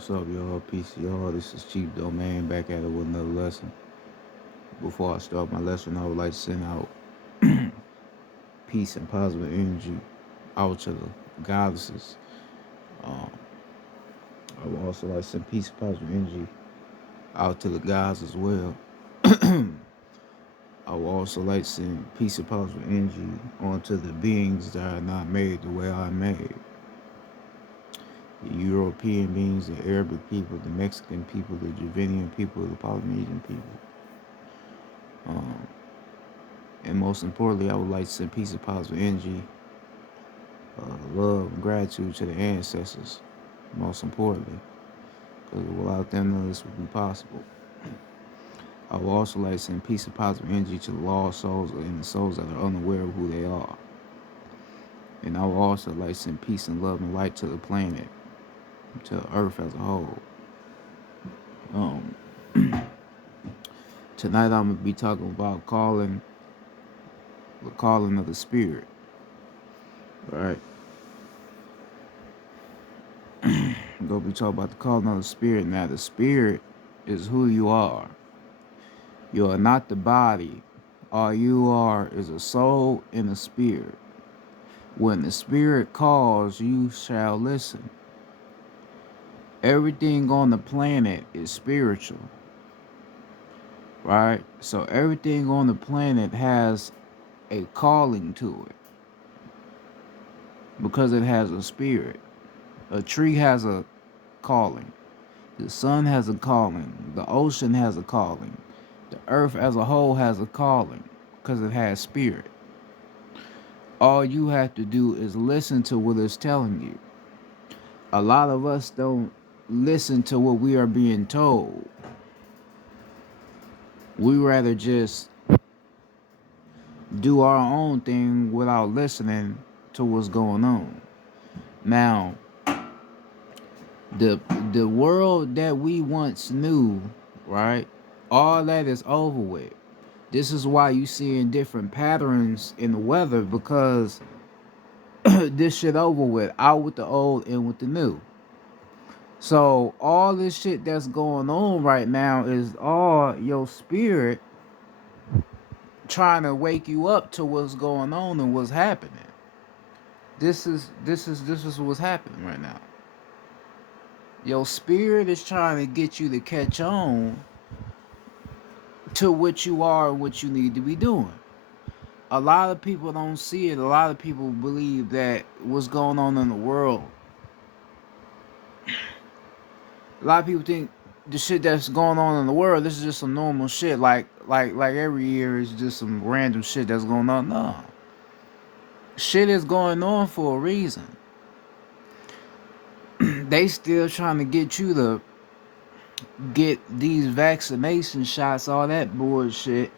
What's up, y'all? Peace, y'all. This is Chief Domain back at it with another lesson. Before I start my lesson, I would like to send out peace and positive energy out to the goddesses. Um, I would also like to send peace and positive energy out to the gods as well. I would also like to send peace and positive energy onto the beings that are not made the way I'm made. The European beings, the Arabic people, the Mexican people, the Javanian people, the Polynesian people. Um, And most importantly, I would like to send peace and positive energy, love, and gratitude to the ancestors. Most importantly, because without them, none of this would be possible. I would also like to send peace and positive energy to the lost souls and the souls that are unaware of who they are. And I would also like to send peace and love and light to the planet, to Earth as a whole. Um, Tonight, I'm gonna be talking about the calling of the spirit. All right, I'm gonna be talking about the calling of the spirit. Now, the spirit is who you are. You are not the body. All you are is a soul and a spirit. When the spirit calls, you shall listen. Everything on the planet is spiritual, right? So everything on the planet has a calling to it because it has a spirit. A tree has a calling. The sun has a calling. The ocean has a calling. The earth as a whole has a calling because it has spirit. All you have to do is listen to what it's telling you. A lot of us don't listen to what we are being told. We rather just do our own thing without listening to what's going on. Now, the the world that we once knew, right? All that is over with. This is why you seeing different patterns in the weather because this shit over with. Out with the old, in with the new. So all this shit that's going on right now is all your spirit trying to wake you up to what's going on and what's happening. This is what's happening right now. Your spirit is trying to get you to catch on to what you are and what you need to be doing. A lot of people don't see it. A lot of people believe that what's going on in the world. A lot of people think the shit that's going on in the world, this is just some normal shit. Like every year is just some random shit that's going on. No. Shit is going on for a reason. They still trying to get you to get these vaccination shots, all that bullshit.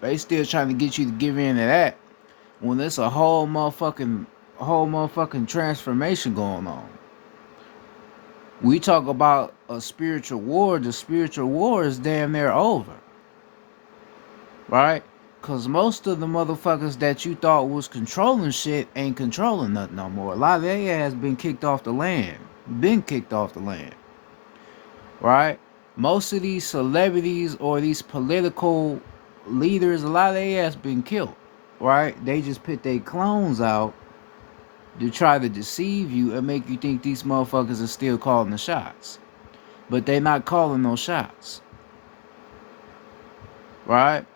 They still trying to get you to give in to that when there's a whole motherfucking transformation going on. We talk about a spiritual war. The spiritual war is damn near over, right? Because most of the motherfuckers that you thought was controlling shit ain't controlling nothing no more. A lot of their ass been kicked off the land. Been kicked off the land, right? Most of these celebrities or these political leaders, a lot of their ass been killed, right? They just put their clones out to try to deceive you and make you think these motherfuckers are still calling the shots. But they not calling no shots, right?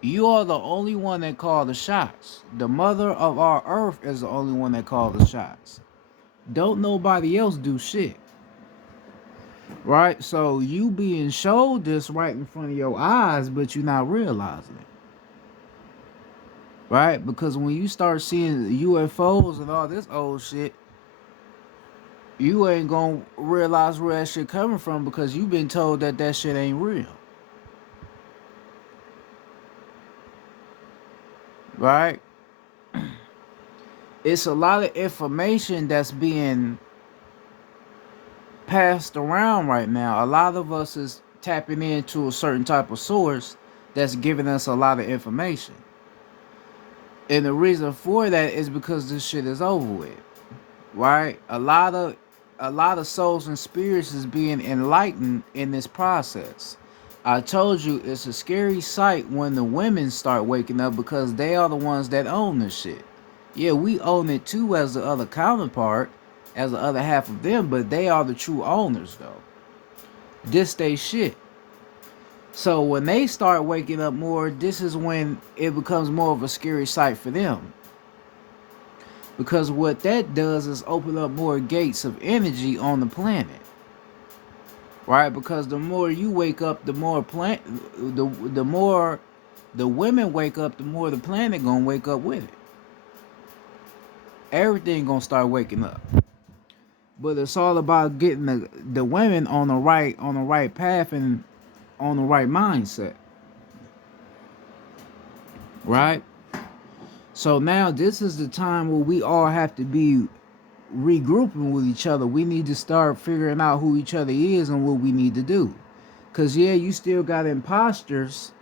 You are the only one that called the shots. The mother of our earth is the only one that called the shots. Don't nobody else do shit, right? So you being showed this right in front of your eyes, but you're not realizing it, right? Because when you start seeing UFOs and all this old shit, you ain't gonna realize where that shit coming from because you've been told that that shit ain't real, right? It's a lot of information that's being passed around right now. A lot of us is tapping into a certain type of source that's giving us a lot of information. And the reason for that is because this shit is over with, right? A lot of a lot of souls and spirits is being enlightened in this process. I told you it's a scary sight when the women start waking up because they are the ones that own this shit. Yeah, we own it too as the other counterpart, as the other half of them, but they are the true owners though. This they shit. So when they start waking up more, this is when it becomes more of a scary sight for them. Because what that does is open up more gates of energy on the planet. Right? Because the more you wake up, the more the more the women wake up, the more the planet gonna wake up with it. Everything gonna start waking up. But it's all about getting the women on the right path and on the right mindset. Right? So now this is the time where we all have to be regrouping with each other. We need to start figuring out who each other is and what we need to do. Cause yeah, you still got imposters.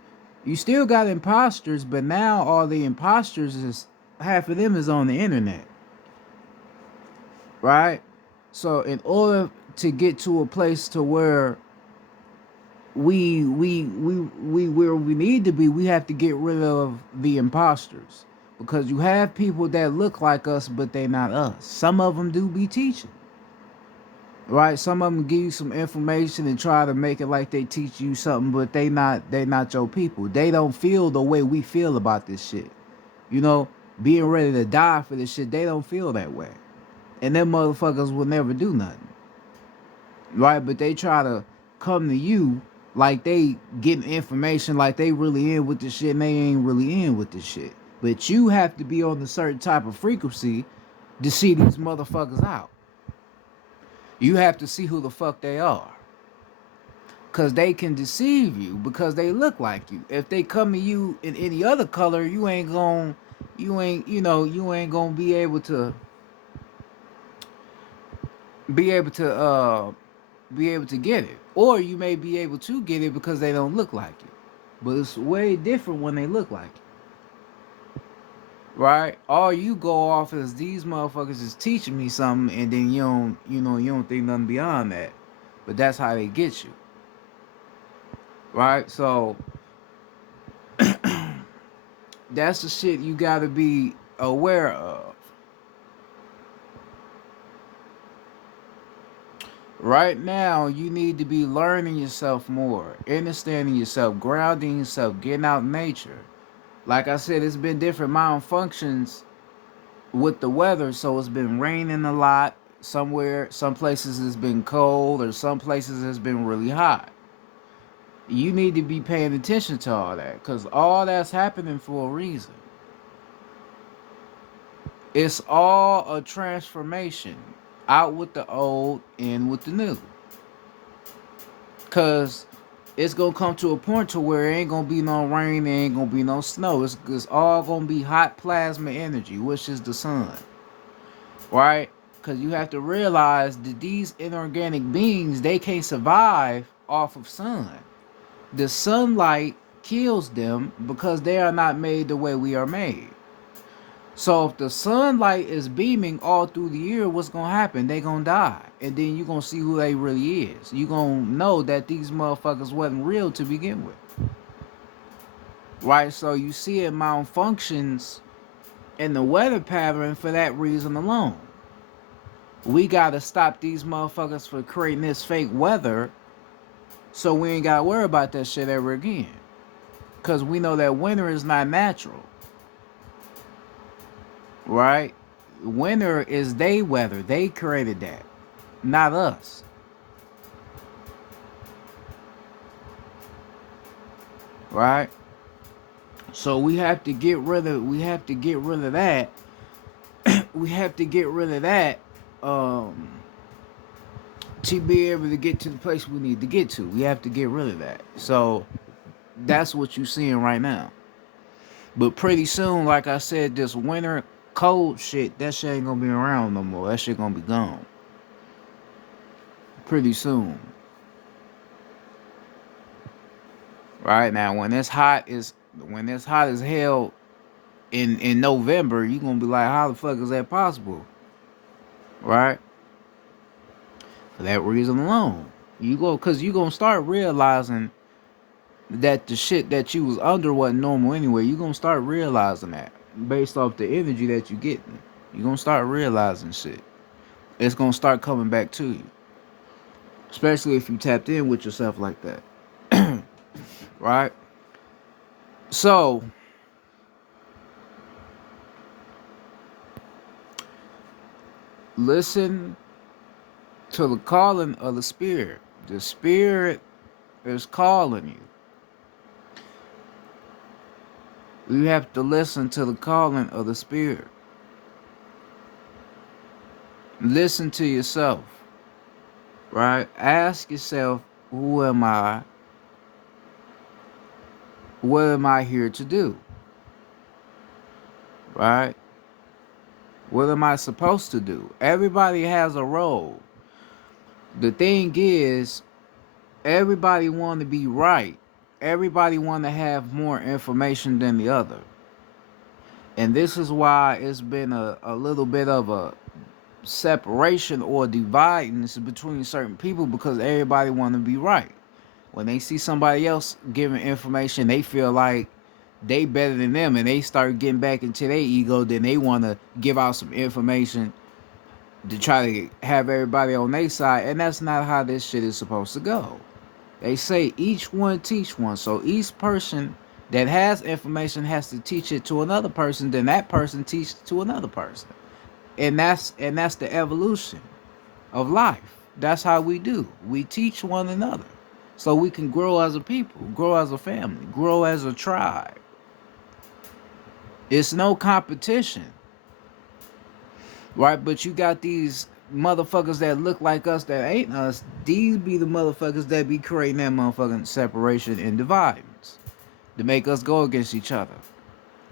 You still got imposters, but now all the imposters is half of them is on the internet. Right? So in order to get to a place to where we where we need to be, we have to get rid of the imposters. Because you have people that look like us, but they not us. Some of them do be teaching. Right? Some of them give you some information and try to make it like they teach you something, but they not your people. They don't feel the way we feel about this shit. You know, being ready to die for this shit, they don't feel that way. And them motherfuckers will never do nothing. Right? But they try to come to you like they getting information like they really in with this shit, and they ain't really in with this shit. But you have to be on a certain type of frequency to see these motherfuckers out. You have to see who the fuck they are. Cause they can deceive you because they look like you. If they come to you in any other color, you ain't gonna be able to get it. Or you may be able to get it because they don't look like you. But it's way different when they look like you. Right? All you go off is these motherfuckers is teaching me something, and then you don't think nothing beyond that. But that's how they get you. Right? So that's the shit you gotta be aware of. Right now, you need to be learning yourself more, understanding yourself, grounding yourself, getting out in nature. Like I said, it's been different malfunctions with the weather, so it's been raining a lot. Some places it's been cold, or some places it's been really hot. You need to be paying attention to all that, because all that's happening for a reason. It's all a transformation. Out with the old, in with the new. Because it's going to come to a point to where it ain't going to be no rain, there ain't going to be no snow. It's all going to be hot plasma energy, which is the sun. Right? Because you have to realize that these inorganic beings, they can't survive off of sun. The sunlight kills them because they are not made the way we are made. So if the sunlight is beaming all through the year, what's going to happen? They going to die. And then you're going to see who they really is. You're going to know that these motherfuckers wasn't real to begin with. Right? So you see it malfunctions in the weather pattern for that reason alone. We got to stop these motherfuckers for creating this fake weather so we ain't got to worry about that shit ever again. Because we know that winter is not natural. Right? Winter is they weather. They created that, not us. Right? So we have to get rid of that. We have to get rid of that to be able to get to the place we need to get to. We have to get rid of that. So that's what you're seeing right now. But pretty soon, like I said, this winter cold shit, that shit ain't gonna be around no more. That shit gonna be gone pretty soon. Right now, when it's hot as hell in November, you gonna be like, how the fuck is that possible? Right? For that reason alone. Cause you gonna start realizing that the shit that you was under wasn't normal anyway. You gonna start realizing that based off the energy that you getting. You gonna start realizing shit. It's gonna start coming back to you. Especially if you tapped in with yourself like that. Right? So listen to the calling of the spirit. The spirit is calling you. You have to listen to the calling of the spirit. Listen to yourself, right? Ask yourself, who am I? What am I here to do? Right? What am I supposed to do? Everybody has a role. The thing is, everybody want to be right. Everybody want to have more information than the other. And this is why it's been a little bit of a separation or dividance between certain people, because everybody want to be right. When they see somebody else giving information, they feel like they better than them, and they start getting back into their ego. Then they want to give out some information to try to have everybody on their side, and that's not how this shit is supposed to go. They say each one teach one, so each person that has information has to teach it to another person, then that person teaches to another person. And that's the evolution of life. That's how we do. We teach one another so we can grow as a people, grow as a family, grow as a tribe. It's no competition, right? But you got these motherfuckers that look like us that ain't us. These be the motherfuckers that be creating that motherfucking separation and dividance to make us go against each other.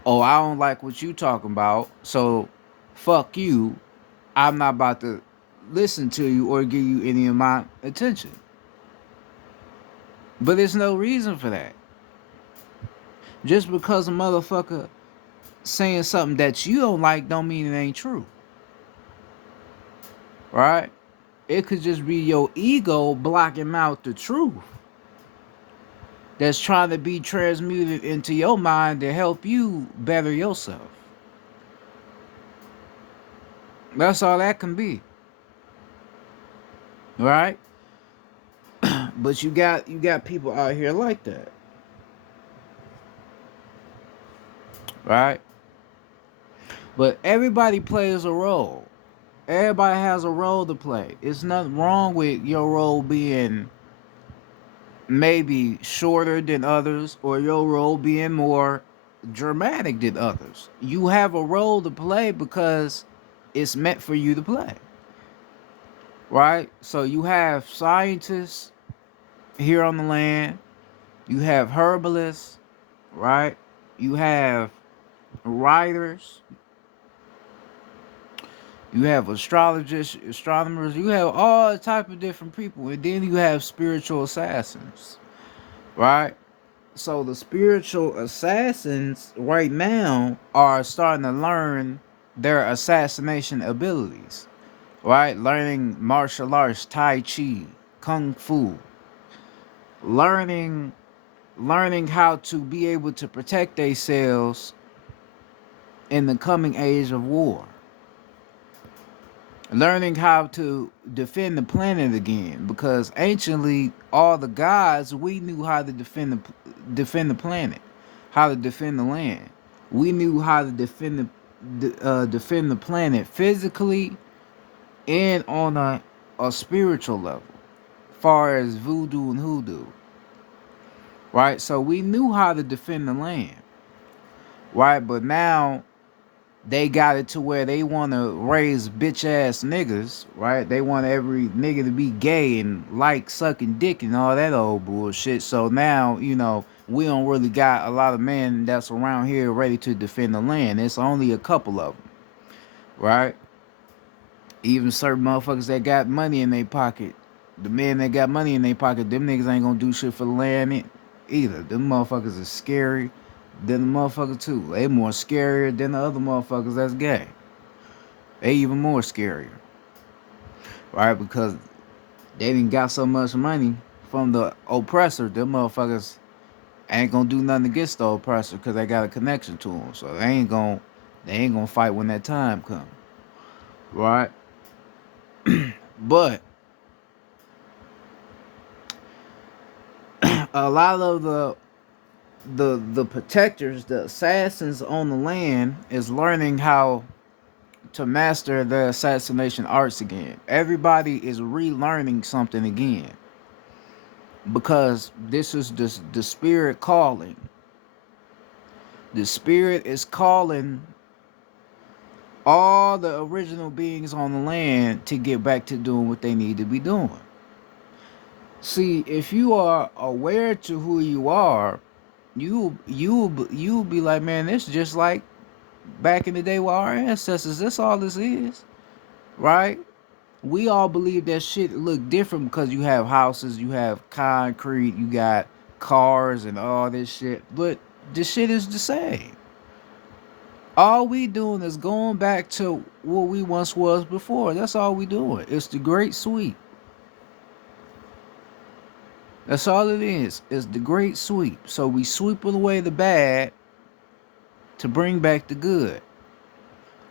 Oh, I don't like what you talking about, so fuck you. I'm not about to listen to you or give you any of my attention. But there's no reason for that. Just because a motherfucker saying something that you don't like don't mean it ain't true. Right? It could just be your ego blocking out the truth that's trying to be transmuted into your mind to help you better yourself. That's all that can be. Right? But you got people out here like that. Right? But everybody plays a role. Everybody has a role to play. It's nothing wrong with your role being maybe shorter than others, or your role being more dramatic than others. You have a role to play because it's meant for you to play. Right? So you have scientists here on the land, you have herbalists, right? You have writers, you have astrologists, astronomers, you have all type of different people, and then you have spiritual assassins, right? So the spiritual assassins right now are starting to learn their assassination abilities, right? Learning martial arts, tai chi, kung fu, learning how to be able to protect themselves in the coming age of war. Learning how to defend the planet again, because anciently all the gods, we knew how to defend the planet, how to defend the land. We knew how to defend the planet physically and on a spiritual level, far as voodoo and hoodoo. Right? So we knew how to defend the land. Right? But now they got it to where they want to raise bitch ass niggas, right? They want every nigga to be gay and like sucking dick and all that old bullshit. So now, we don't really got a lot of men that's around here ready to defend the land. It's only a couple of them, right? Even certain motherfuckers that got money in their pocket, the men that got money in their pocket, them niggas ain't gonna do shit for the land either. Them motherfuckers is scary than the motherfucker too. They more scarier than the other motherfuckers that's gay. They even more scarier. Right? Because They didn't got so much money from the oppressor. Them motherfuckers ain't gonna do nothing against the oppressor because they got a connection to him. So they ain't gonna fight when that time comes, right? But a lot of the protectors, the assassins on the land, is learning how to master the assassination arts again. Everybody is relearning something again because this is the spirit calling. The spirit is calling all the original beings on the land to get back to doing what they need to be doing. See, if you are aware to who you are, you'll be like, man, this just like back in the day with our ancestors. That's all this is, right? We all believe that shit look different because you have houses, you have concrete, you got cars and all this shit, but this shit is the same. All we doing is going back to what we once was before. That's all we doing. It's the great sweep. That's all it is. It's the great sweep. So we sweeping away the bad to bring back the good.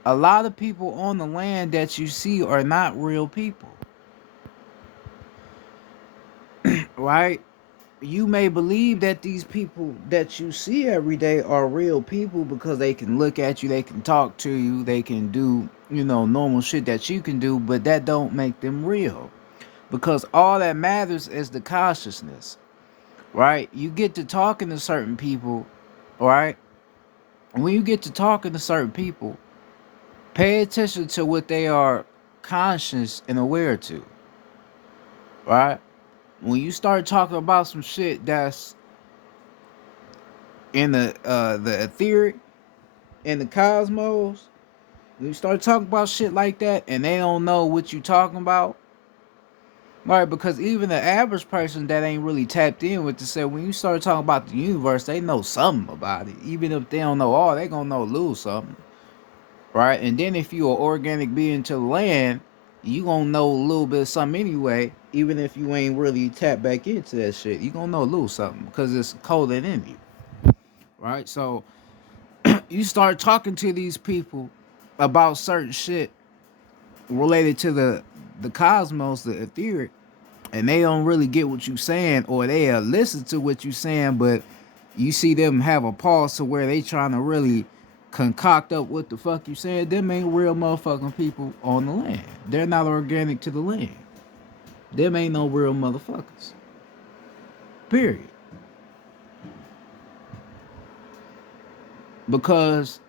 A lot of people on the land that you see are not real people, right? You may believe that these people that you see every day are real people because they can look at you, they can talk to you, they can do, normal shit that you can do, but that don't make them real. Because all that matters is the consciousness, right? You get to talking to certain people, right? When you get to talking to certain people, pay attention to what they are conscious and aware to, right? When you start talking about some shit that's in the etheric, in the cosmos, when you start talking about shit like that and they don't know what you talking about, right? Because even the average person that ain't really tapped in with the say, when you start talking about the universe, they know something about it. Even if they don't know all, they gonna know a little something, right? And then if you are organic being to the land, you gonna know a little bit of something anyway. Even if you ain't really tapped back into that shit, you gonna know a little something because it's coded in you, right? So you start talking to these people about certain shit related to the cosmos, the etheric, and they don't really get what you saying, or they listen to what you saying, but you see them have a pause to where they trying to really concoct up what the fuck you saying. Them ain't real motherfucking people on the land. They're not organic to the land. Them ain't no real motherfuckers. Period. Because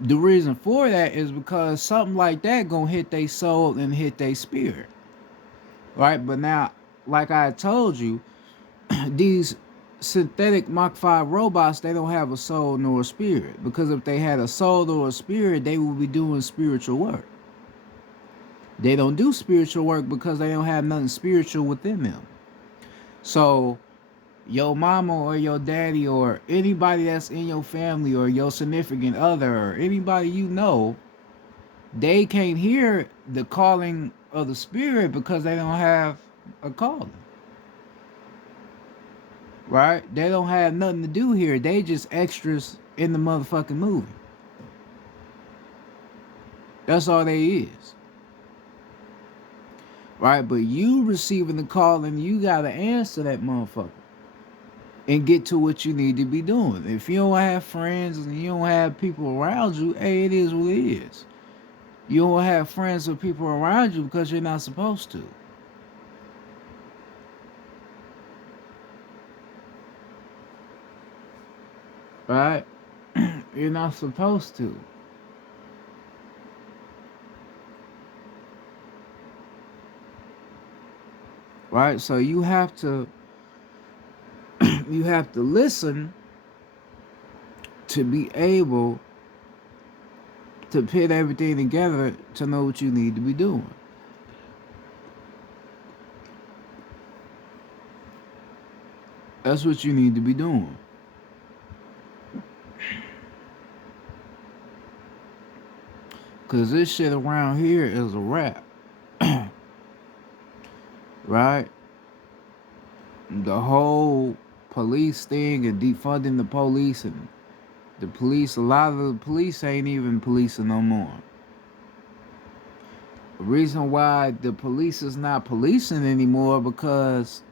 the reason for that is because something like that gonna hit their soul and hit their spirit, right? But now, like I told you, these synthetic Mach 5 robots, they don't have a soul nor a spirit. Because if they had a soul or a spirit, they would be doing spiritual work. They don't do spiritual work because they don't have nothing spiritual within them. So your mama or your daddy or anybody that's in your family or your significant other or anybody you know, they can't hear the calling of the spirit because they don't have a calling. Right? They don't have nothing to do here. They just extras in the motherfucking movie. That's all they is. Right? But you receiving the call and you gotta answer that motherfucker and get to what you need to be doing. If you don't have friends and you don't have people around you, hey, it is what it is. You don't have friends or people around you because you're not supposed to. Right? You're not supposed to. Right? So you have to listen to be able to put everything together to know what you need to be doing. That's what you need to be doing. Cause this shit around here is a wrap. right? The whole police thing and defunding the police, and the police, a lot of the police ain't even policing no more. The reason why the police is not policing anymore because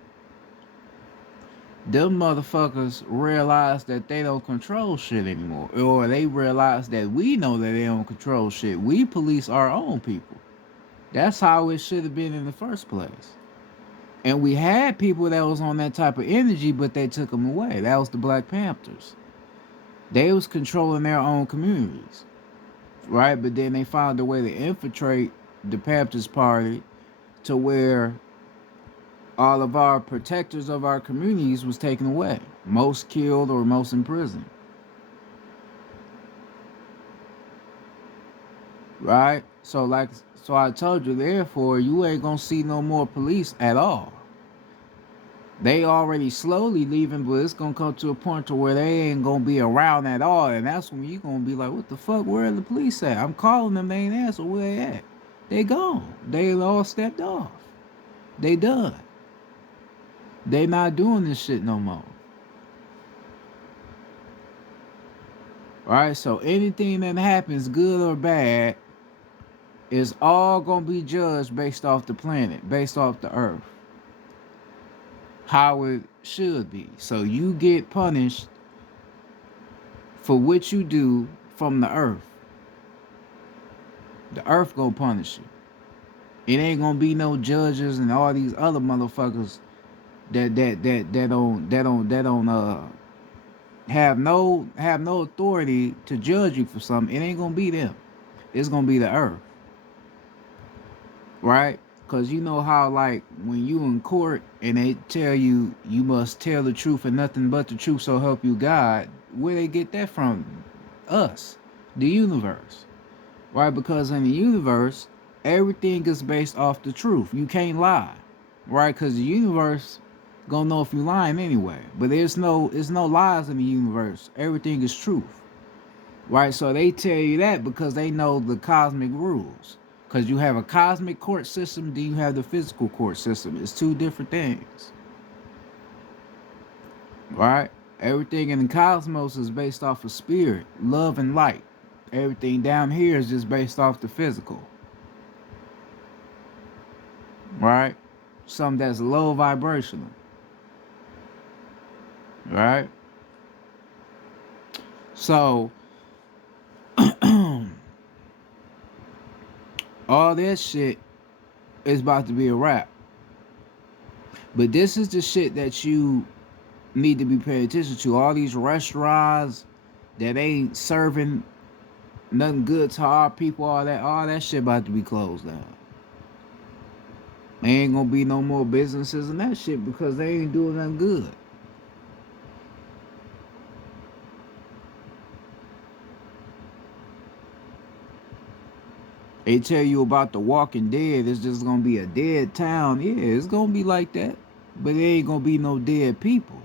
them motherfuckers realize that they don't control shit anymore. Or they realize that we know that they don't control shit. We police our own people. That's how it should have been in the first place. And we had people that was on that type of energy, but they took them away. That was the Black Panthers. They was controlling their own communities, right? But then they found a way to infiltrate the Panthers Party to where all of our protectors of our communities was taken away. Most killed or most in prison. Right? So I told you, therefore, you ain't gonna see no more police at all. They already slowly leaving, but it's gonna come to a point to where they ain't gonna be around at all, and that's when you gonna be like, what the fuck, where are the police at? I'm calling them, they ain't answer, where they at? They gone. They all stepped off. They done. They not doing this shit no more. Alright, so anything that happens, good or bad, is all gonna be judged based off the planet, based off the earth. How it should be. So you get punished for what you do from the earth. The earth gonna punish you. It ain't gonna be no judges and all these other motherfuckers that don't have no authority to judge you for something. It ain't gonna be them. It's gonna be the earth. Right? Because you know how, like, when you in court and they tell you you must tell the truth and nothing but the truth, so help you God, where they get that from? Us, the universe. Right? Because in the universe, everything is based off the truth. You can't lie. Right? Because the universe gonna know if you lying anyway. But there's no lies in the universe. Everything is truth. Right? So they tell you that because they know the cosmic rules. Because you have a cosmic court system, then you have the physical court system. It's two different things. Right? Everything in the cosmos is based off of spirit, love, and light. Everything down here is just based off the physical. Right? Something that's low vibrational. Right? So, all that shit is about to be a wrap. But this is the shit that you need to be paying attention to. All these restaurants that ain't serving nothing good to our people, all that shit about to be closed down. There ain't gonna be no more businesses and that shit because they ain't doing nothing good. They tell you about The Walking Dead, it's just gonna be a dead town. Yeah, it's gonna be like that. But there ain't gonna be no dead people.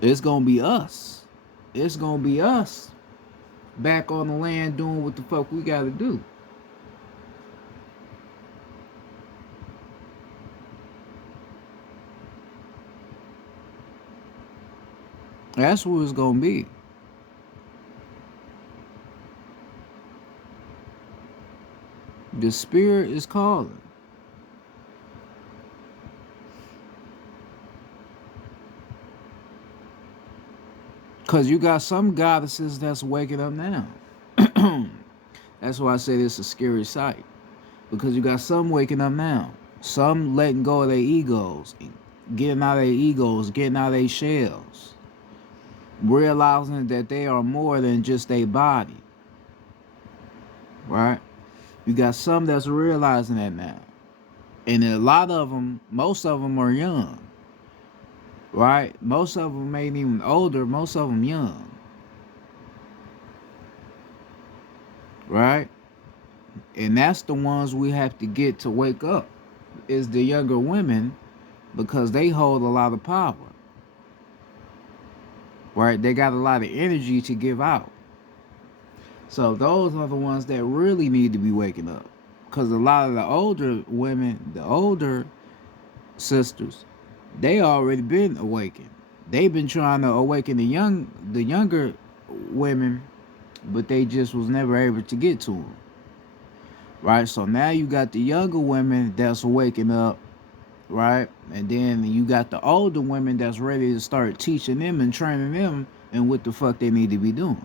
It's gonna be us. It's gonna be us back on the land doing what the fuck we gotta do. That's what it's gonna be. The spirit is calling. Because you got some goddesses that's waking up now. That's why I said it's a scary sight. Because you got some waking up now. Some letting go of their egos. Getting out of their egos. Getting out of their shells. Realizing that they are more than just their body. Right? You got some that's realizing that now. And a lot of them, most of them are young. Right? Most of them ain't even older. Most of them young. Right? And that's the ones we have to get to wake up. Is the younger women, because they hold a lot of power. Right? They got a lot of energy to give out. So those are the ones that really need to be waking up. Because a lot of the older women, the older sisters, they already been awakened. They've been trying to awaken the younger women, but they just was never able to get to them. Right? So now you got the younger women that's waking up, right? And then you got the older women that's ready to start teaching them and training them and what the fuck they need to be doing.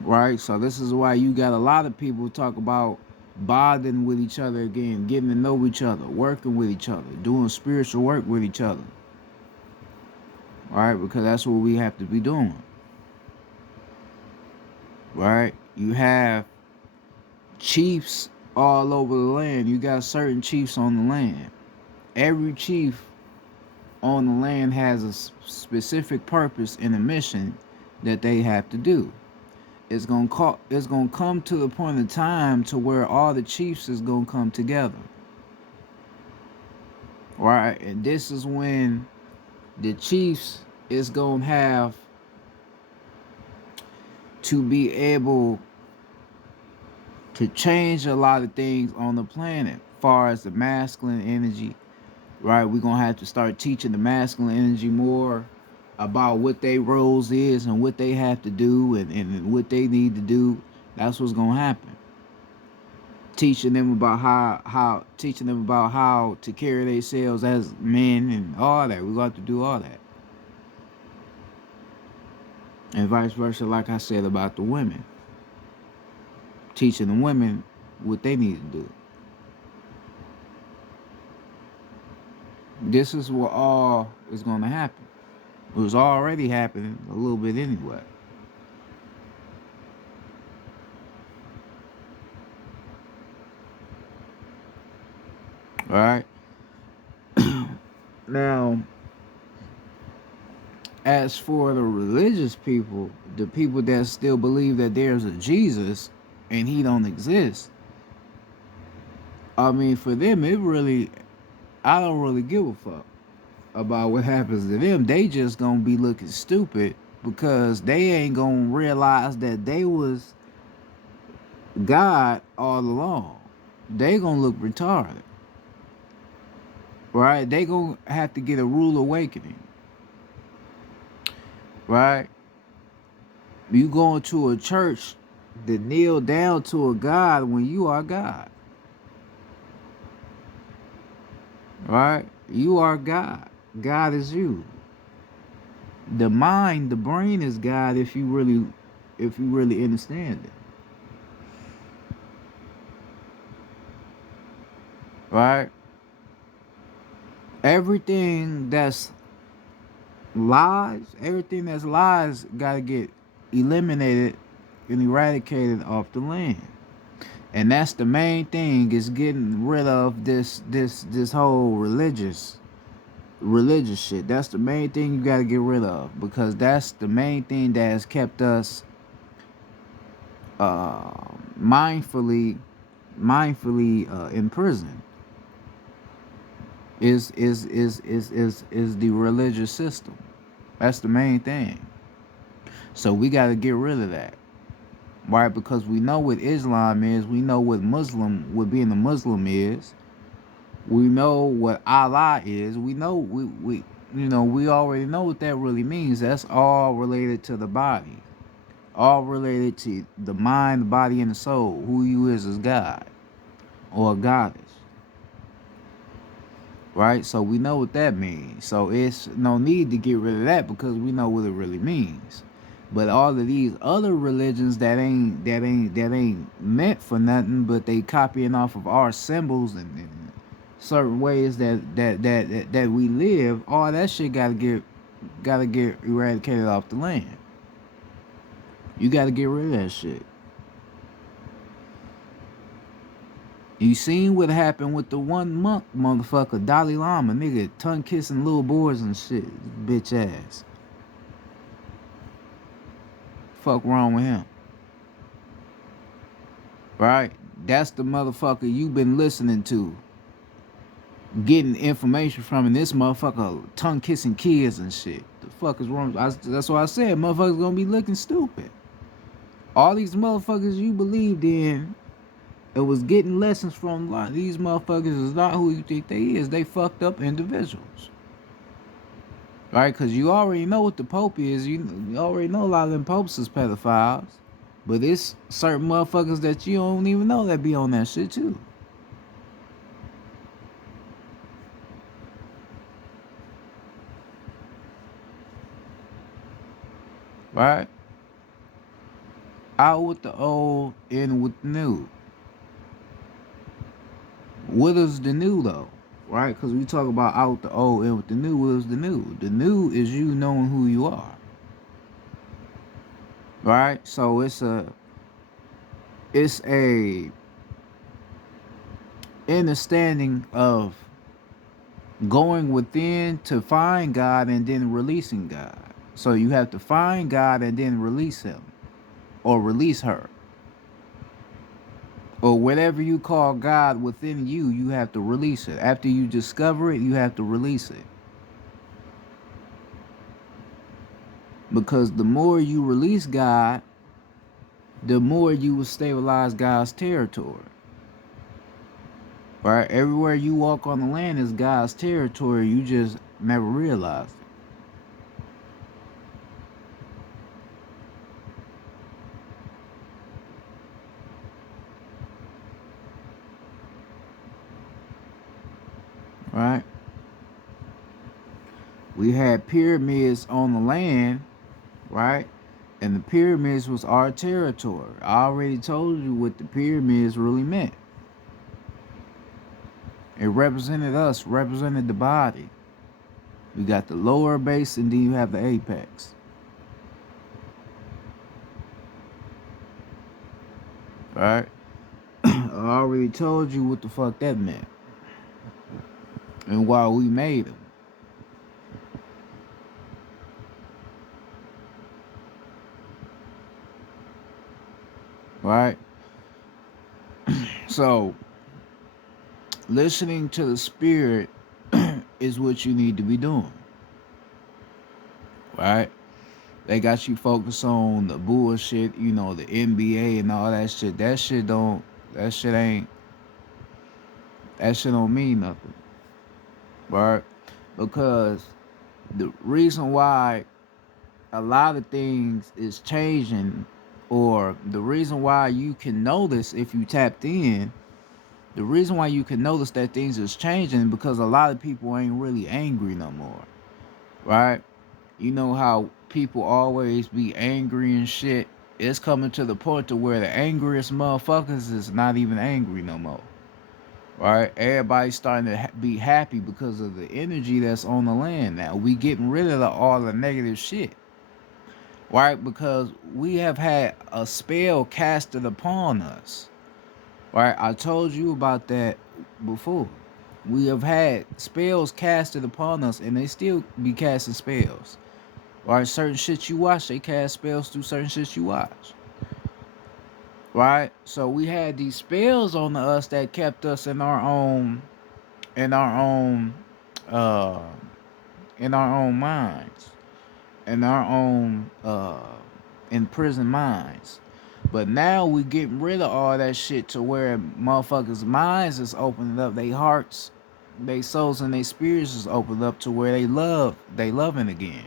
Right? So this is why you got a lot of people talk about bonding with each other again, getting to know each other, working with each other, doing spiritual work with each other. Right? Because that's what we have to be doing. Right? You have chiefs all over the land. You got certain chiefs on the land. Every chief on the land has a specific purpose and a mission that they have to do. It's gonna come to the point of time to where all the chiefs is gonna come together. Right? And this is when the chiefs is gonna have to be able to change a lot of things on the planet as far as the masculine energy. Right? We're gonna have to start teaching the masculine energy more about what their roles is and what they have to do and what they need to do. That's what's gonna happen. Teaching them about how to carry themselves as men and all that. We got to do all that. And vice versa, like I said about the women. Teaching the women what they need to do. This is what all is going to happen. It was already happening a little bit anyway. All right. Now, as for the religious people, the people that still believe that there's a Jesus and he don't exist, I mean, for them, I don't really give a fuck about what happens to them. They just gonna be looking stupid because they ain't gonna realize that they was God all along. They gonna look retarded. Right? They gonna have to get a rude awakening. Right? You going to a church to kneel down to a God when you are God. Right? You are God. God is you. The mind, the brain is God if you really understand it. Right? Everything that's lies gotta get eliminated and eradicated off the land. And that's the main thing, is getting rid of this whole religious shit. That's the main thing you gotta get rid of, because that's the main thing that has kept us mindfully in prison. Is the religious system. That's the main thing. So we got to get rid of that, right? Because we know what Islam is. We know what being a Muslim is. We know what Allah is. We know we already know what that really means. That's all related to the body, all related to the mind, the body, and the soul. Who you is God or a goddess. Right? So we know what that means. So it's no need to get rid of that because we know what it really means. But all of these other religions that ain't meant for nothing, but they copying off of our symbols and certain ways that we live, all that shit gotta get eradicated off the land. You gotta get rid of that shit. You seen what happened with the one monk motherfucker, Dalai Lama, nigga, tongue kissing little boys and shit, bitch ass. Fuck wrong with him? Right? That's the motherfucker you been listening to, getting information from, and this motherfucker tongue kissing kids and shit. The fuck is wrong? That's why I said motherfuckers gonna be looking stupid. All these motherfuckers you believed in and was getting lessons from, like, these motherfuckers is not who you think they is. They fucked up individuals. Right? Because you already know what the Pope is. You already know a lot of them popes is pedophiles. But it's certain motherfuckers that you don't even know that be on that shit too. Right? Out with the old, in with the new. What is the new though? Right? Because we talk about out with the old, in with the new. What is the new? The new is you knowing who you are. Right? So it's a understanding of going within to find God and then releasing God. So you have to find God and then release him or release her. Or whatever you call God within you, you have to release it. After you discover it, you have to release it. Because the more you release God, the more you will stabilize God's territory. Right? Everywhere you walk on the land is God's territory. You just never realized it. Right? We had pyramids on the land, right? And the pyramids was our territory. I already told you what the pyramids really meant. It represented us, represented the body. You got the lower base and then you have the apex. Right? I already told you what the fuck that meant. And why we made them. Right? So, listening to the spirit is what you need to be doing. Right? They got you focused on the bullshit, you know, the NBA and all that shit. That shit don't, that shit ain't, that shit don't mean nothing. Right? Because the reason why a lot of things is changing, or the reason why you can notice if you tapped in, the reason why you can notice that things is changing because a lot of people ain't really angry no more. Right? You know how people always be angry and shit. It's coming to the point to where the angriest motherfuckers is not even angry no more. Right? Everybody's starting to be happy because of the energy that's on the land now. We getting rid of all the negative shit. Right? Because we have had a spell casted upon us. Right? I told you about that before. We have had spells casted upon us and they still be casting spells. Right? Certain shit you watch, they cast spells through certain shit you watch. Right? So we had these spells on us that kept us in our own uh in our own minds, in our own imprisoned minds. But now we getting rid of all that shit to where motherfuckers' minds is opening up, their hearts, their souls and their spirits is opened up to where they loving again.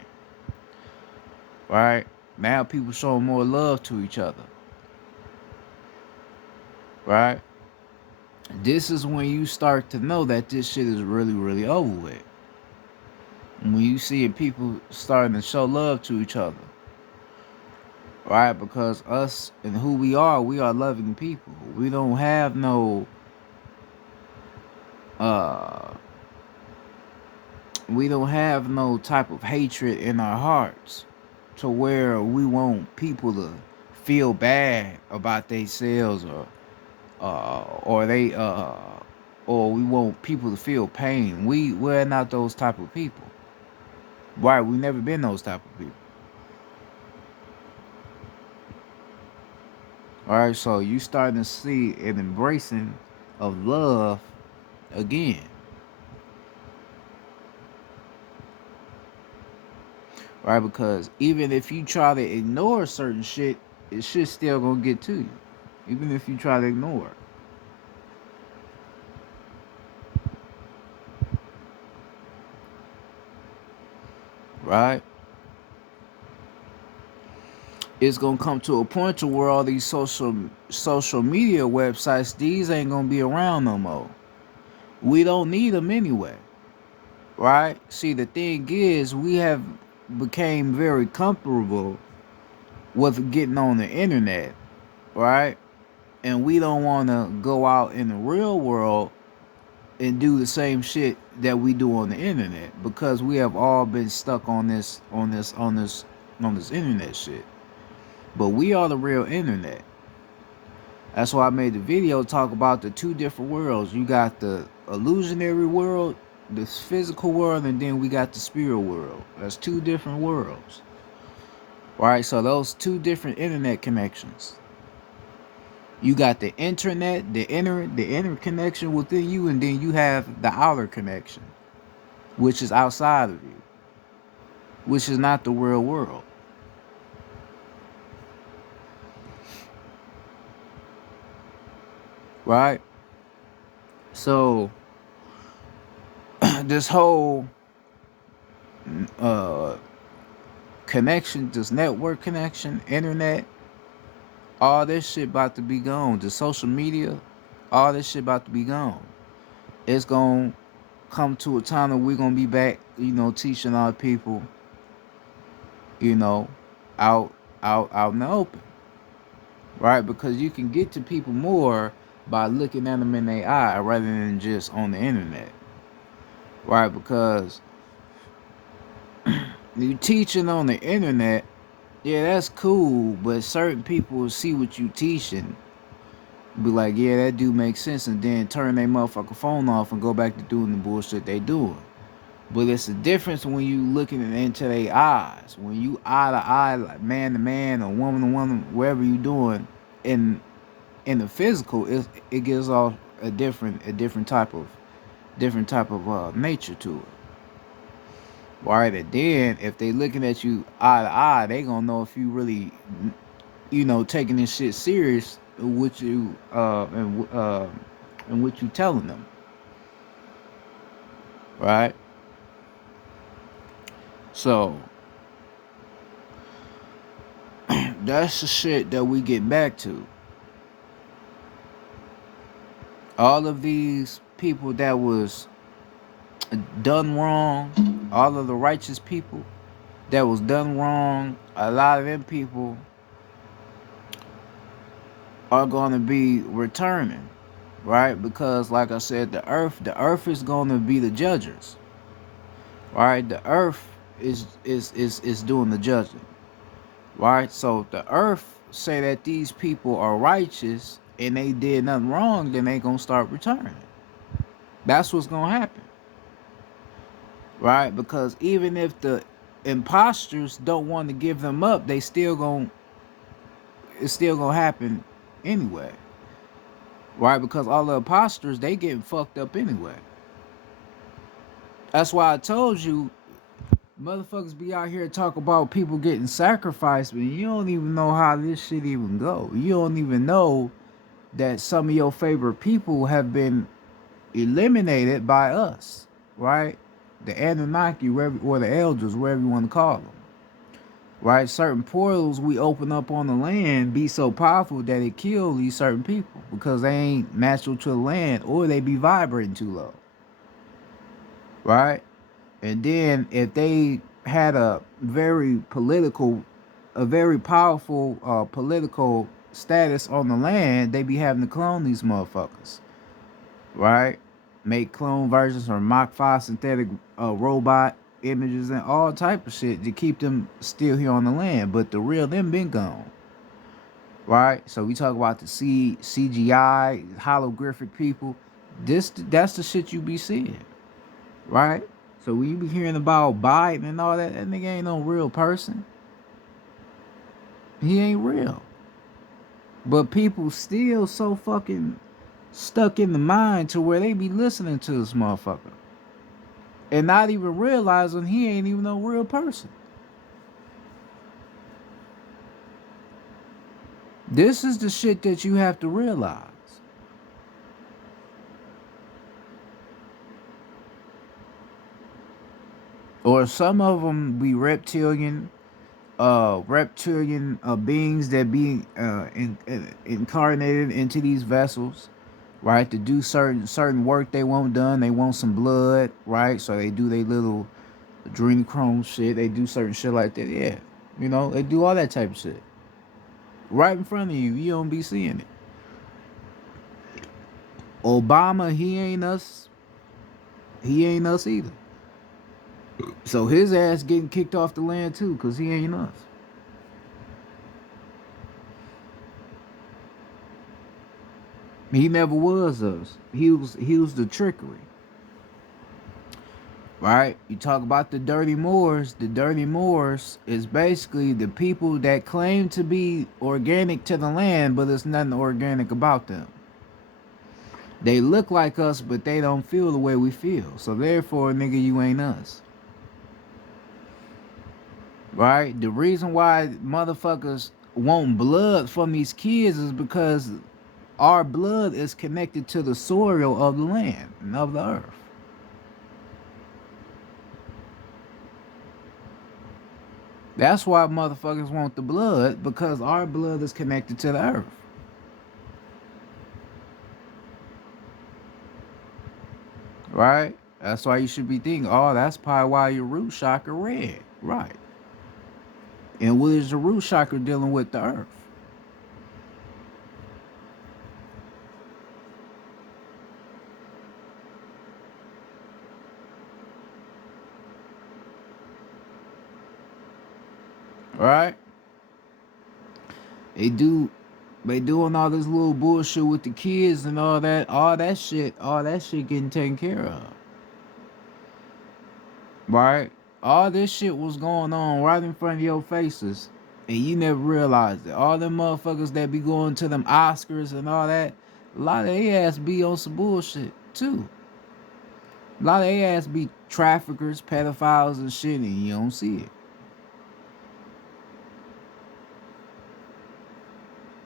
Right? Now people showing more love to each other. Right? This is when you start to know that this shit is really, really over with. When you see people starting to show love to each other. Right? Because us and who we are loving people. We don't have no uh we don't have no type of hatred in our hearts to where we want people to feel bad about themselves, or they or we want people to feel pain. We're not those type of people. Right? We never been those type of people. All right, so you starting to see an embracing of love again. Right? Because even if you try to ignore certain shit, it shit still gonna get to you, even if you try to ignore it. Right? It's gonna come to a point to where all these social media websites, these ain't gonna be around no more. We don't need them anyway. Right? See, the thing is, we have became very comfortable with getting on the internet, right? And we don't want to go out in the real world and do the same shit that we do on the internet, because we have all been stuck on this internet shit. But we are the real internet. That's why I made the video talk about the two different worlds. You got the illusionary world, this physical world, and then we got the spirit world. That's two different worlds. Right? So those two different internet connections. You got the internet, the inner connection within you, and then you have the outer connection, which is outside of you, which is not the real world. Right? So this whole uh connection, this network connection, internet, all this shit about to be gone. The social media, all this shit about to be gone. It's gonna come to a time that we're gonna be back, teaching our people, you know, out out in the open. Right? Because you can get to people more by looking at them in their eye rather than just on the internet. Right? Because you teaching on the internet, yeah, that's cool, but certain people will see what you teaching, be like, yeah, that do make sense, and then turn their motherfucking phone off and go back to doing the bullshit they doing. But it's a difference when you looking into their eyes, when you eye to eye, like man to man or woman to woman, wherever you doing, in the physical, it gives off a different type of nature to it. Right, and then if they looking at you eye to eye, they gonna know if you really, taking this shit serious, what you and what you telling them, right? So that's the shit that we get back to. All of these people that was done wrong, all of the righteous people that was done wrong, a lot of them people are going to be returning, right? Because like I said, the earth is going to be the judges, right? The earth is doing the judging, right? So if the earth say that these people are righteous and they did nothing wrong, then they going to start returning. That's what's going to happen, right? Because even if the imposters don't want to give them up, they still going it's still going to happen anyway, right? Because all the imposters, they getting fucked up anyway. That's why I told you, motherfuckers be out here talk about people getting sacrificed, but you don't even know how this shit even go. You don't even know that some of your favorite people have been eliminated by us, right? The Anunnaki, or the elders, wherever you want to call them, right? Certain portals we open up on the land be so powerful that it kill these certain people because they ain't natural to the land, or they be vibrating too low, right? And then if they had a very powerful political status on the land, they be having to clone these motherfuckers, right? Make clone versions or mock synthetic robot images and all type of shit to keep them still here on the land. But the real them been gone, right? So we talk about the CGI holographic people. That's the shit you be seeing, right? So when you be hearing about Biden and all that, that nigga ain't no real person. He ain't real. But people still so fucking stuck in the mind to where they be listening to this motherfucker and not even realizing he ain't even no real person. This is the shit that you have to realize. Or some of them be reptilian beings that be incarnated into these vessels, right? To do certain work they want done. They want some blood, right? So they do their little adrenochrome shit. They do certain shit like that. Yeah, they do all that type of shit right in front of you. You don't be seeing it. Obama, he ain't us. He ain't us either. So his ass getting kicked off the land too, cause he ain't us. He never was us. He was the trickery. Right? You talk about the dirty Moors. The dirty Moors is basically the people that claim to be organic to the land, but there's nothing organic about them. They look like us, but they don't feel the way we feel. So therefore, nigga, you ain't us. Right? The reason why motherfuckers want blood from these kids is because our blood is connected to the soil of the land and of the earth. That's why motherfuckers want the blood, because our blood is connected to the earth. Right? That's why you should be thinking, oh, that's probably why your root chakra red. Right. And what is the root chakra dealing with the earth? Right? They doing all this little bullshit with the kids and all that shit getting taken care of. Right? All this shit was going on right in front of your faces, and you never realized it. All them motherfuckers that be going to them Oscars and all that, a lot of they ass be on some bullshit too. A lot of they ass be traffickers, pedophiles, and shit, and you don't see it.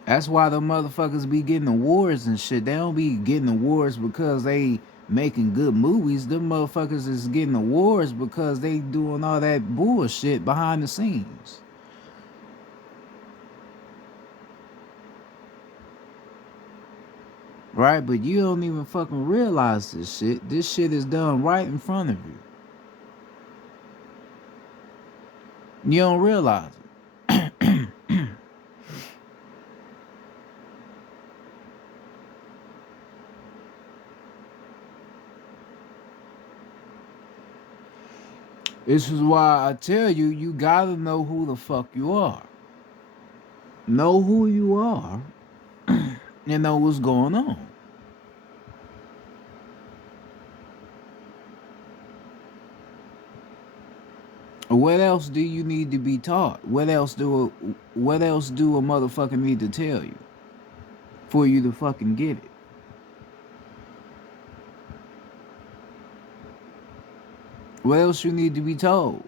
That's why the motherfuckers be getting awards and shit. They don't be getting awards because they making good movies. Them motherfuckers is getting awards because they doing all that bullshit behind the scenes. Right? But you don't even fucking realize this shit. This shit is done right in front of you. You don't realize it. This is why I tell you, you gotta know who the fuck you are. Know who you are and know what's going on. What else do you need to be taught? What else do a motherfucker need to tell you for you to fucking get it? What else you need to be told?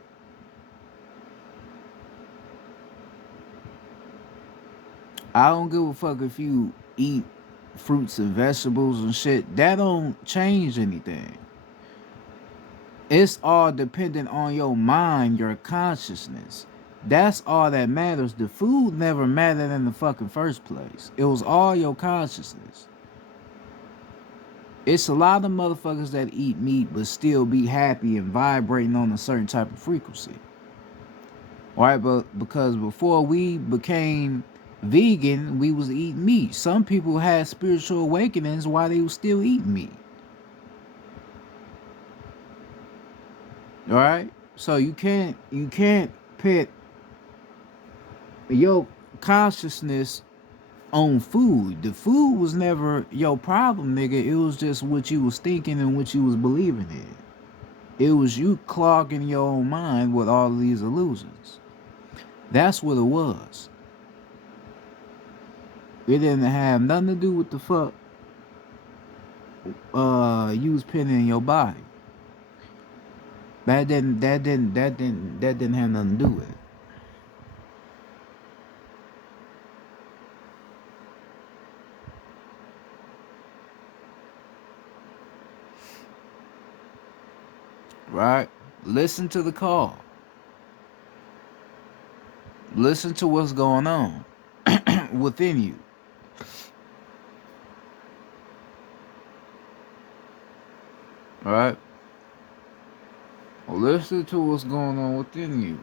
I don't give a fuck if you eat fruits and vegetables and shit. That don't change anything. It's all dependent on your mind, your consciousness. That's all that matters. The food never mattered in the fucking first place. It was all your consciousness. It's a lot of motherfuckers that eat meat but still be happy and vibrating on a certain type of frequency. Right? But because before we became vegan, we was eating meat. Some people had spiritual awakenings while they was still eating meat. All right? So you can't pit your consciousness on food. The food was never your problem, nigga. It was just what you was thinking and what you was believing in. It was you clogging your own mind with all of these illusions. That's what it was. It didn't have nothing to do with the fuck you was putting in your body. That didn't have nothing to do with it. right? Listen to the call. Listen to what's going on within you, right? Listen to what's going on within you.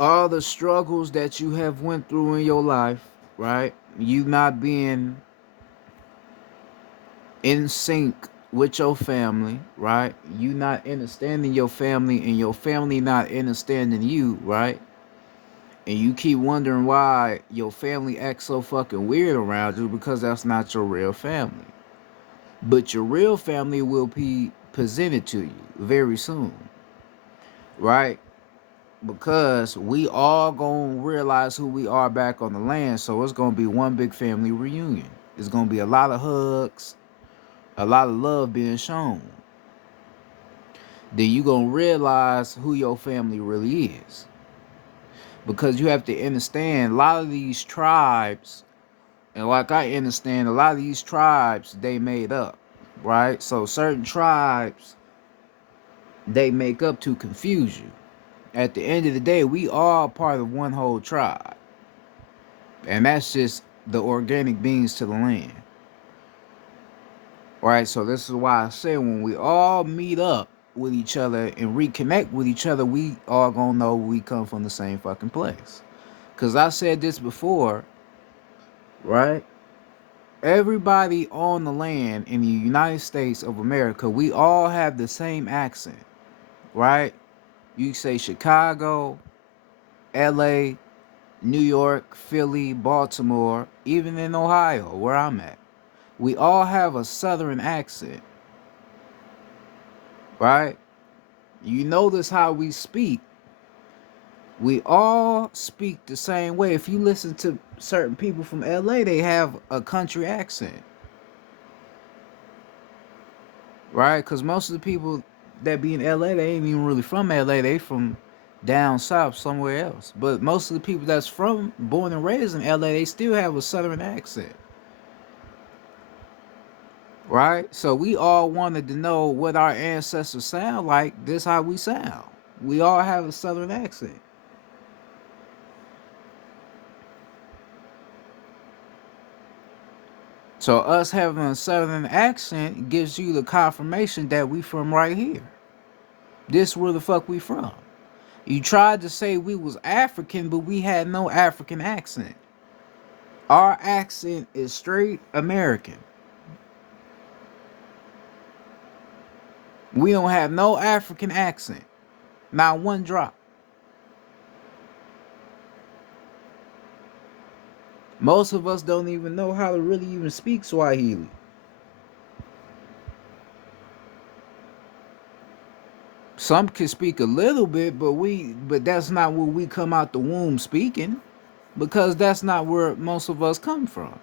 All the struggles that you have went through in your life, right? You not being in sync with your family, right? You not understanding your family and your family not understanding you, right? And you keep wondering why your family acts so fucking weird around you because that's not your real family. But your real family will be presented to you very soon, right? Because we all gonna realize who we are back on the land, so it's gonna be one big family reunion. It's gonna be a lot of hugs, a lot of love being shown. Then you gonna realize who your family really is. Because you have to understand a lot of these tribes, and like I understand, a lot of these tribes they made up, right? So certain tribes they make up to confuse you. At the end of the day, we are part of one whole tribe. And that's just the organic beings to the land. Right? So this is why I say when we all meet up with each other and reconnect with each other, we all gonna know we come from the same fucking place. Cause I said this before, right? Everybody on the land in the United States of America, we all have the same accent, right? You say Chicago, LA, New York, Philly, Baltimore, even in Ohio, where I'm at. We all have a southern accent, right? You notice how we speak. We all speak the same way. If you listen to certain people from LA, they have a country accent, right? Because most of the people that be in LA, they ain't even really from LA. They from down south somewhere else. But most of the people that's from born and raised in LA, they still have a southern accent. Right? So we all wanted to know what our ancestors sound like. This how we sound. We all have a southern accent. So us having a southern accent gives you the confirmation that we from right here. This where the fuck we from. You tried to say we was African, but we had no African accent. Our accent is straight American. We don't have no African accent. Not one drop. Most of us don't even know how to really even speak Swahili. Some can speak a little bit, but that's not where we come out the womb speaking, because that's not where most of us come from.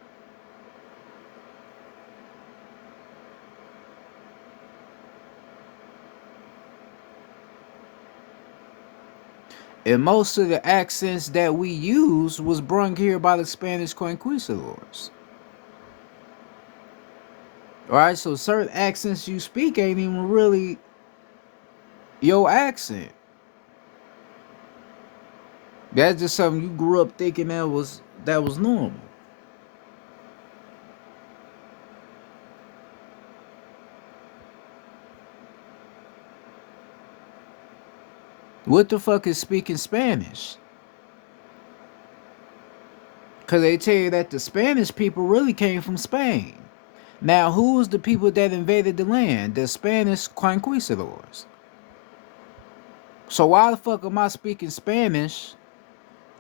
And most of the accents that we use was brought here by the Spanish conquistadors. All right, so certain accents you speak ain't even really your accent. That's just something you grew up thinking that was normal. What the fuck is speaking Spanish? Cause they tell you that the Spanish people really came from Spain. Now, who was the people that invaded the land? The Spanish conquistadors. So why the fuck am I speaking Spanish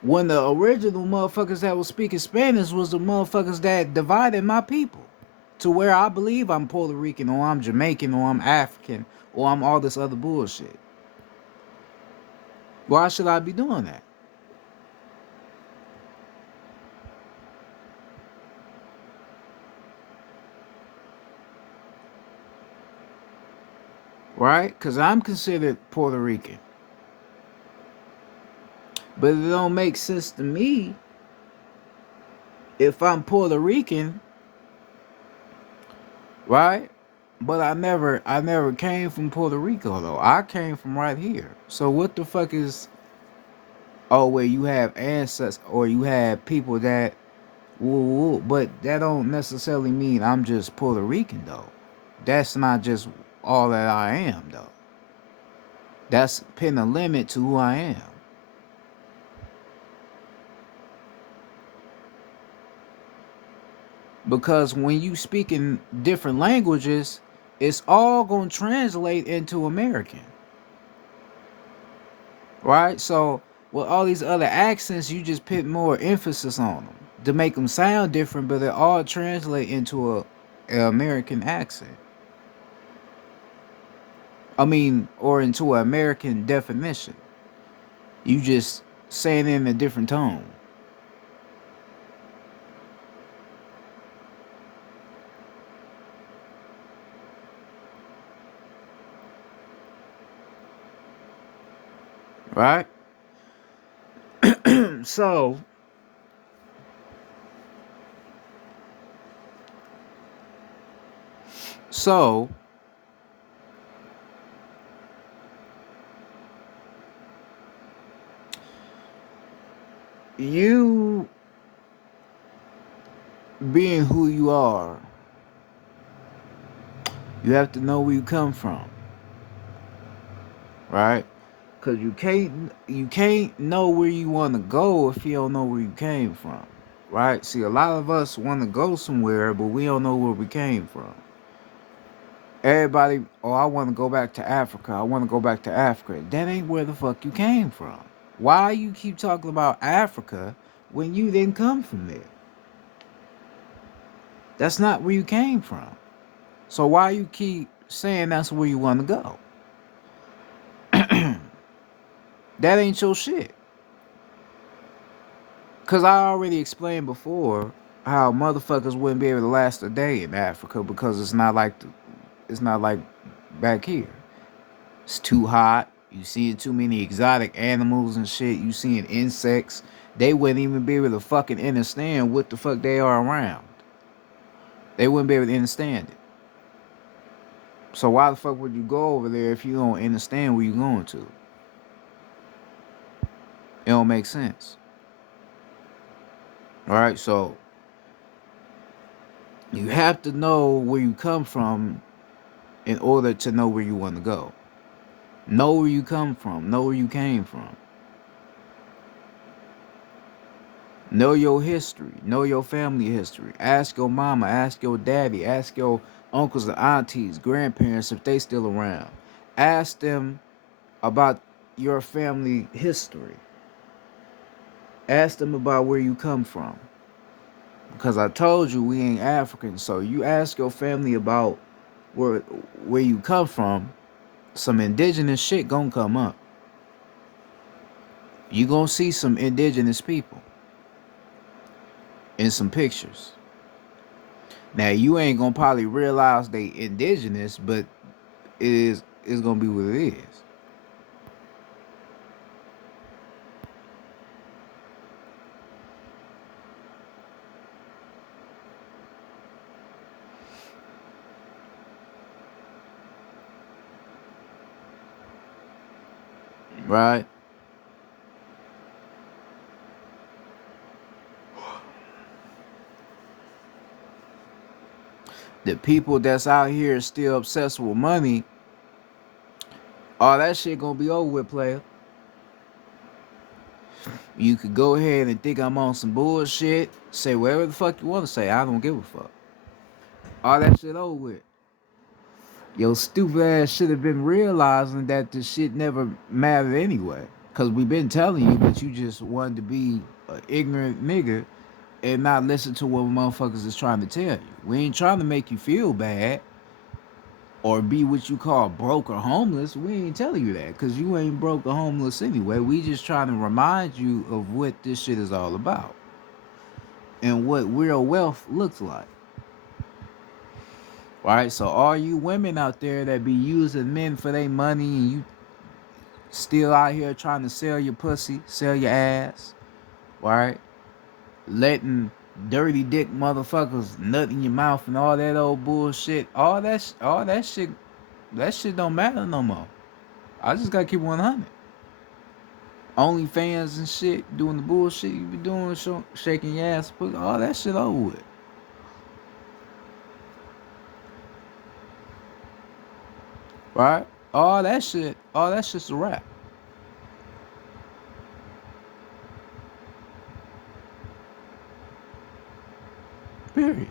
when the original motherfuckers that was speaking Spanish was the motherfuckers that divided my people to where I believe I'm Puerto Rican or I'm Jamaican or I'm African or I'm all this other bullshit? Why should I be doing that? Right? Because I'm considered Puerto Rican. But it don't make sense to me if I'm Puerto Rican, right? But I never came from Puerto Rico though. I came from right here. So what the fuck is, oh, where you have ancestors or you have people that woo, woo, but that don't necessarily mean I'm just Puerto Rican though. That's not just all that I am though. That's putting a limit to who I am. Because when you speak in different languages, it's all gonna translate into American, right? So with all these other accents, you just put more emphasis on them to make them sound different, but they all translate into a American accent. I mean, or into an American definition. You just saying it in a different tone, right? So, so you being who you are, you have to know where you come from, right? Cause you can't know where you want to go if you don't know where you came from, right? See, a lot of us want to go somewhere, but we don't know where we came from. Everybody, oh, I want to go back to Africa. I want to go back to Africa. That ain't where the fuck you came from. Why you keep talking about Africa when you didn't come from there? That's not where you came from. So why you keep saying that's where you want to go? That ain't your shit. Cause I already explained before how motherfuckers wouldn't be able to last a day in Africa because it's not like back here. It's too hot. You seeing too many exotic animals and shit. You seeing insects. They wouldn't even be able to fucking understand what the fuck they are around. They wouldn't be able to understand it. So why the fuck would you go over there if you don't understand where you're going to? It don't make sense. All right, so you have to know where you come from in order to know where you want to go. Know where you come from. Know where you came from. Know your history. Know your family history. Ask your mama. Ask your daddy. Ask your uncles and aunties, grandparents if they still around. Ask them about your family history. Ask them about where you come from. Because I told you we ain't African. So you ask your family about where where you come from, some indigenous shit gonna come up. You gonna see some indigenous people in some pictures. Now you ain't gonna probably realize they indigenous, but it's gonna be what it is. Right? The people that's out here still obsessed with money, all that shit gonna be over with, player. You could go ahead and think I'm on some bullshit, say whatever the fuck you wanna say. I don't give a fuck. All that shit over with. Your stupid ass should have been realizing that the shit never mattered anyway. Cause we been telling you, but you just wanted to be an ignorant nigga and not listen to what motherfuckers is trying to tell you. We ain't trying to make you feel bad or be what you call broke or homeless. We ain't telling you that because you ain't broke or homeless anyway. We just trying to remind you of what this shit is all about and what real wealth looks like. Right? So all you women out there that be using men for their money and you Still out here trying to sell your pussy, sell your ass, right? Letting dirty dick motherfuckers nut in your mouth and all that old bullshit. That shit don't matter no more. I just gotta keep 100. OnlyFans and shit, doing the bullshit you be doing, shaking your ass, put all that shit over with. Right? All that shit's a wrap. Period.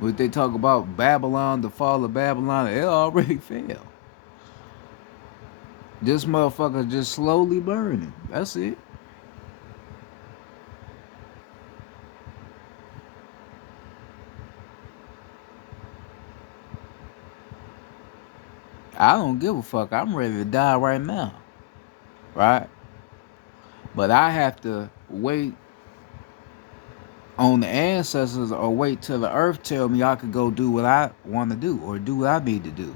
What they talk about Babylon, the fall of Babylon, it already fell. This motherfucker just slowly burning. That's it. I don't give a fuck. I'm ready to die right now. Right? But I have to wait on the ancestors or wait till the earth tell me I could go do what I want to do or do what I need to do.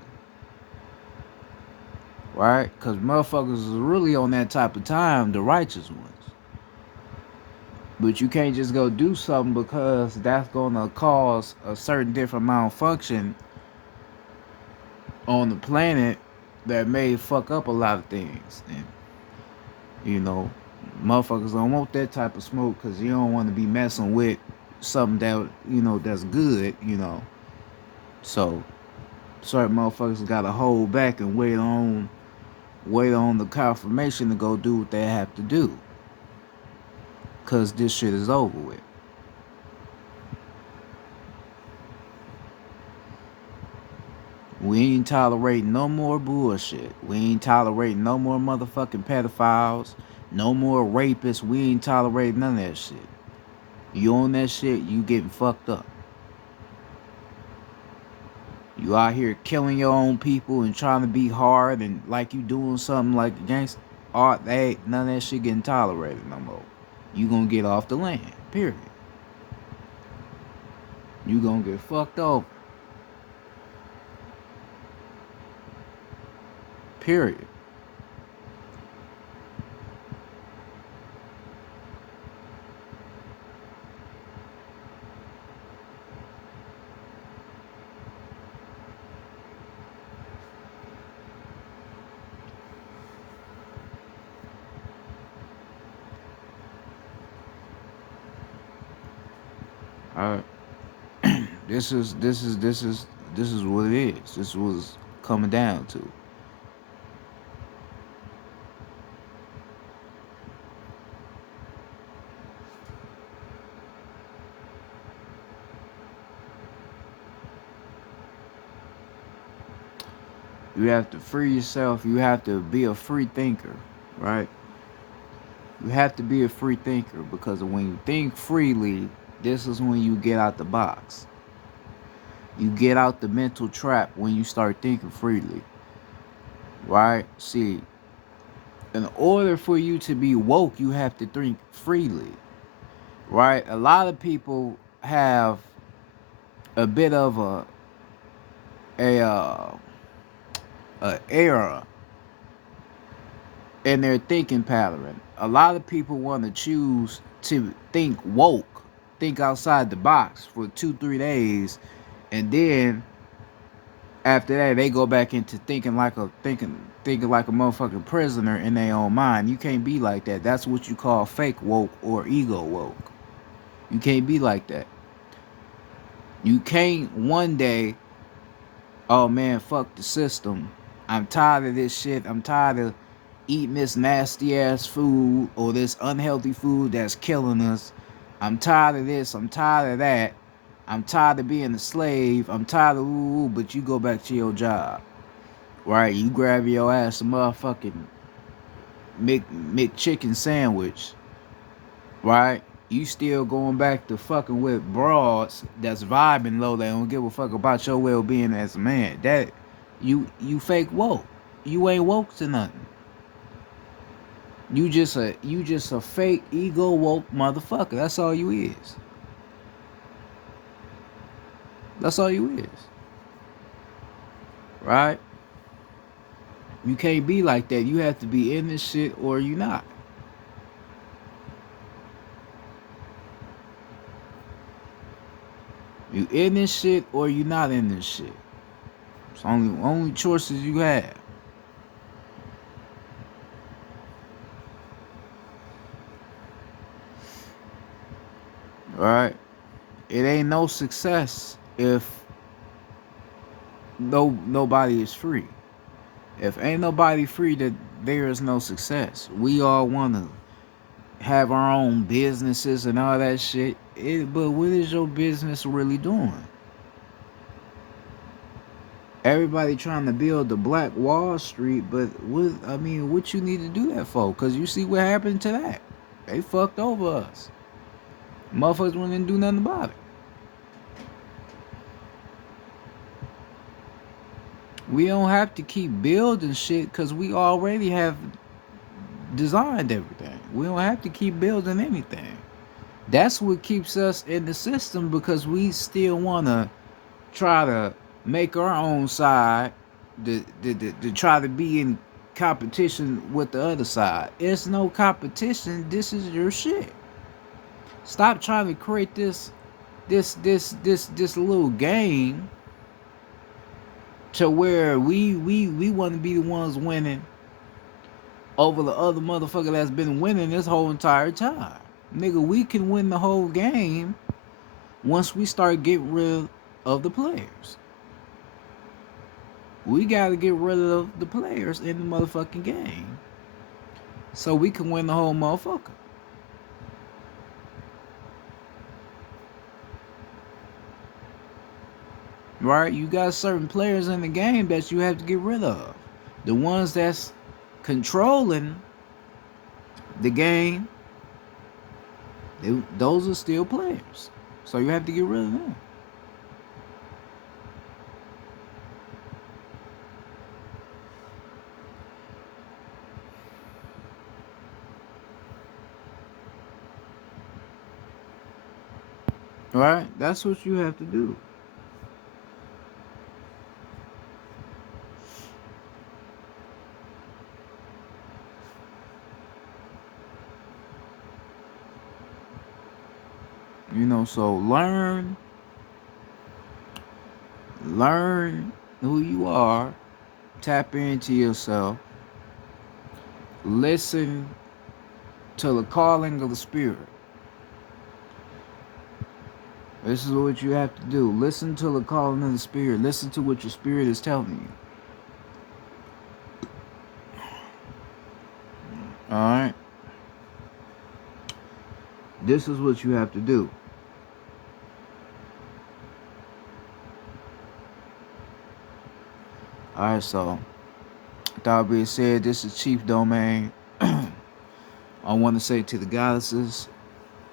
Right? Because motherfuckers is really on that type of time, the righteous ones. But you can't just go do something because that's going to cause a certain different malfunction on the planet that may fuck up a lot of things. And, you know, motherfuckers don't want that type of smoke because you don't want to be messing with something that, you know, that's good, you know. So, certain motherfuckers got to hold back and wait on the confirmation to go do what they have to do. Because this shit is over with. We ain't tolerating no more bullshit. We ain't tolerating no more motherfucking pedophiles. No more rapists. We ain't tolerating none of that shit. You on that shit, you getting fucked up. You out here killing your own people and trying to be hard and like you doing something like against art. None of that shit getting tolerated no more. You gonna get off the land. Period. You gonna get fucked over. Period. All right. This is what it is. This was coming down to. You have to free yourself. You have to be a free thinker, right? You have to be a free thinker because when you think freely, this is when you get out the box. You get out the mental trap when you start thinking freely, right? See, in order for you to be woke, you have to think freely, right? A lot of people have a bit of a error in their thinking pattern. A lot of people want to choose to think woke, think outside the box for 2-3 days, and then after that they go back into thinking like a motherfucking prisoner in their own mind. You can't be like that. That's what you call fake woke or ego woke. You can't be like that. You can't one day, oh man, fuck the system. I'm tired of this shit. I'm tired of eating this nasty ass food or this unhealthy food that's killing us. I'm tired of this. I'm tired of that. I'm tired of being a slave. I'm tired of but you go back to your job. Right? You grab your ass a motherfucking McChicken sandwich. Right? You still going back to fucking with broads that's vibing low. They don't give a fuck about your well-being as a man. That you fake woke. You ain't woke to nothing. You just a fake ego woke motherfucker. That's all you is. That's all you is. Right? You can't be like that. You have to be in this shit or you not. You in this shit or you not in this shit. It's only choices you have. Right? It ain't no success if nobody is free. If ain't nobody free, that there is no success. We all wanna have our own businesses and all that shit. But what is your business really doing? Everybody trying to build the Black Wall Street, but what you need to do that for? Cause you see what happened to that. They fucked over us. Motherfuckers wouldn't do nothing about it. We don't have to keep building shit because we already have designed everything. We don't have to keep building anything. That's what keeps us in the system because we still want to try to make our own side to try to be in competition with the other side. It's no competition. This is your shit. Stop trying to create this little game to where we want to be the ones winning over the other motherfucker that's been winning this whole entire time. Nigga, we can win the whole game once we start getting rid of the players. We gotta get rid of the players in the motherfucking game so we can win the whole motherfucker. Right? You got certain players in the game that you have to get rid of. The ones that's controlling the game, those are still players. So you have to get rid of them. Right? That's what you have to do. So learn who you are, tap into yourself, listen to the calling of the spirit. This is what you have to do. Listen to the calling of the spirit. Listen to what your spirit is telling you. Alright? This is what you have to do. Alright, so that being said, this is Chief Domain. I want to say to the goddesses,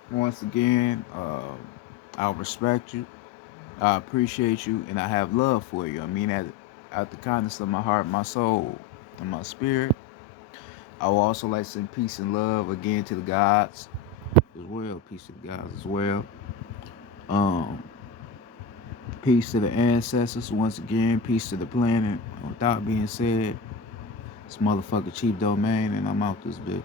once again, I respect you, I appreciate you, and I have love for you. I mean that out the kindness of my heart, my soul, and my spirit. I would also like to send peace and love again to the gods as well. Peace to the gods as well. Peace to the ancestors once again. Peace to the planet. Without being said, it's motherfucker Chief Domain, and I'm out this bitch.